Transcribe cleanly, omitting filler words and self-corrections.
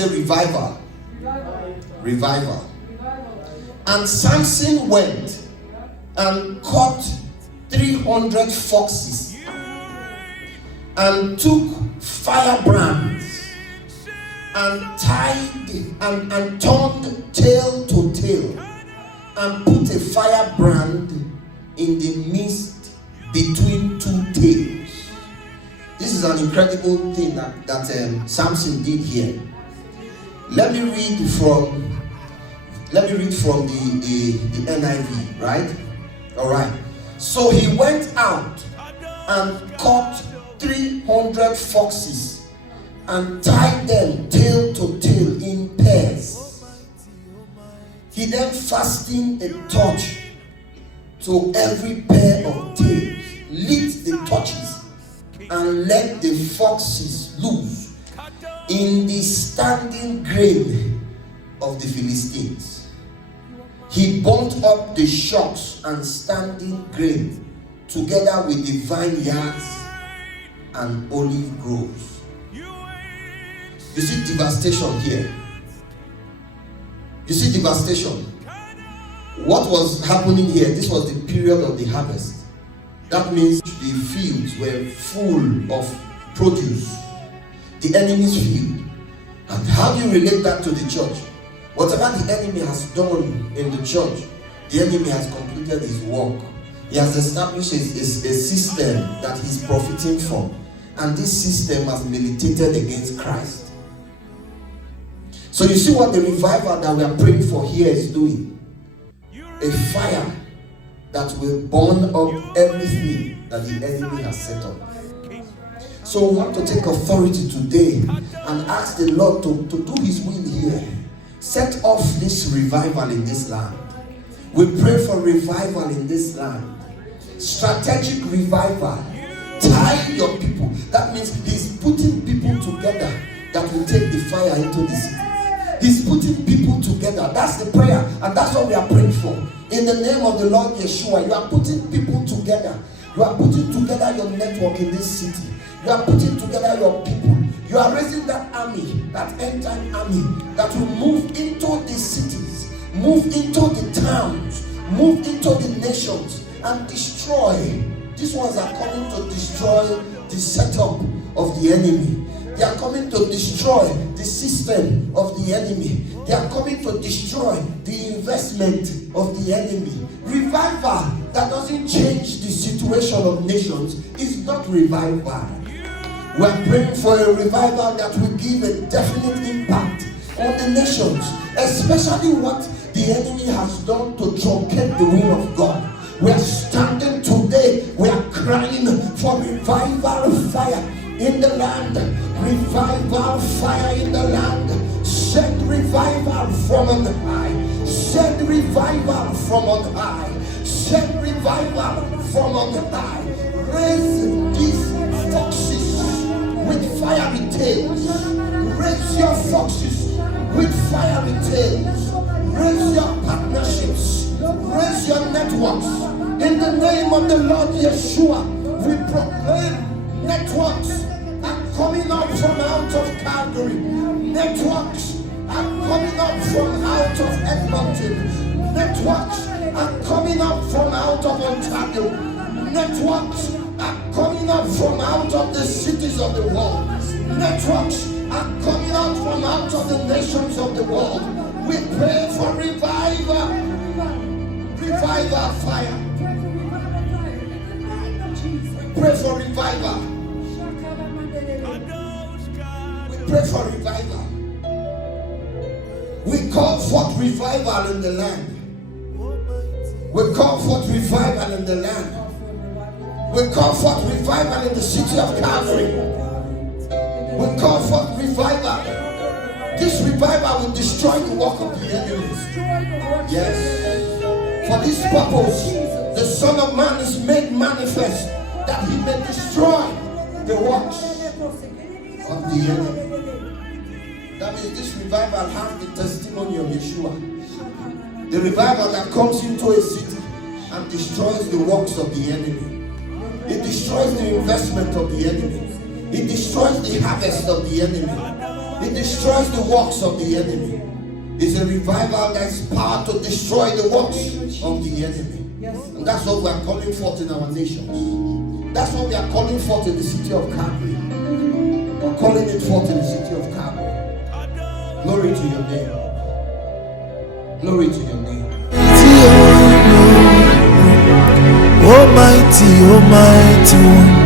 say revival. Revival. And Samson went and caught 300 foxes and took firebrands and tied and turned tail to tail and put a firebrand in the midst between two tails. This is an incredible thing that Samson did here. Let me read from the NIV, right? All right. So he went out and caught 300 foxes and tied them tail to tail in pairs. He then fastened a torch to every pair of tails, lit the torches, and let the foxes loose in the standing grain of the Philistines. He burnt up the shocks and standing grain together with the vineyards and olive groves. You see devastation here. You see devastation. What was happening here? This was the period of the harvest. That means the fields were full of produce. The enemy's field. And how do you relate that to the church? Whatever the enemy has done in the church, the enemy has completed his work. He has established a system that he's profiting from. And this system has militated against Christ. So you see what the revival that we are praying for here is doing. A fire that will burn up everything that the enemy has set up. So we want to take authority today and ask the Lord to do his will here. Set off this revival in this land. We pray for revival in this land. Strategic revival. Tie your people. That means he's putting people together that will take the fire into the city. He's putting people together. That's the prayer. And that's what we are praying for. In the name of the Lord Yeshua, you are putting people together. You are putting together your network in this city. You are putting together your people. You are raising that army, that end-time army that will move into the cities, move into the towns, move into the nations and destroy. These ones are coming to destroy the setup of the enemy. They are coming to destroy the system of the enemy. They are coming to destroy the investment of the enemy. Revival that doesn't change the situation of nations is not revival. We are praying for a revival that will give a definite impact on the nations, especially what the enemy has done to truncate the will of God. We are standing today, we are crying for revival fire in the land. Revival fire in the land. Send revival from on high. Send revival from on high. Send revival from on high. Raise these foxes with fiery tails. Raise your foxes with fiery tails. Raise your partnerships. Raise your networks. In the name of the Lord Yeshua, we proclaim networks are coming up from out of Calgary. Networks are coming up from out of Edmonton. Networks are coming up from out of Ontario. Networks are coming up from out of the cities of the world. Networks are coming out from out of the nations of the world. We pray for revival. Revival fire. We pray for revival. We pray for revival. We call forth revival in the land. We call forth revival in the land. We call forth revival in the city of Calvary. We call forth revival. This revival will destroy the work of the enemies. Yes. For this purpose, the Son of Man is made manifest, that he may destroy the works of the enemy. That means this revival has the testimony of Yeshua. The revival that comes into a city and destroys the works of the enemy. It destroys the investment of the enemy. It destroys the harvest of the enemy. It destroys the works of the enemy. It's a revival that's power to destroy the works of the enemy. And that's what we are calling forth in our nations. That's what we are calling forth in the city of Calvary. We're calling it forth in the city of Calvary. Glory to your name. Glory to your name. Almighty, almighty one.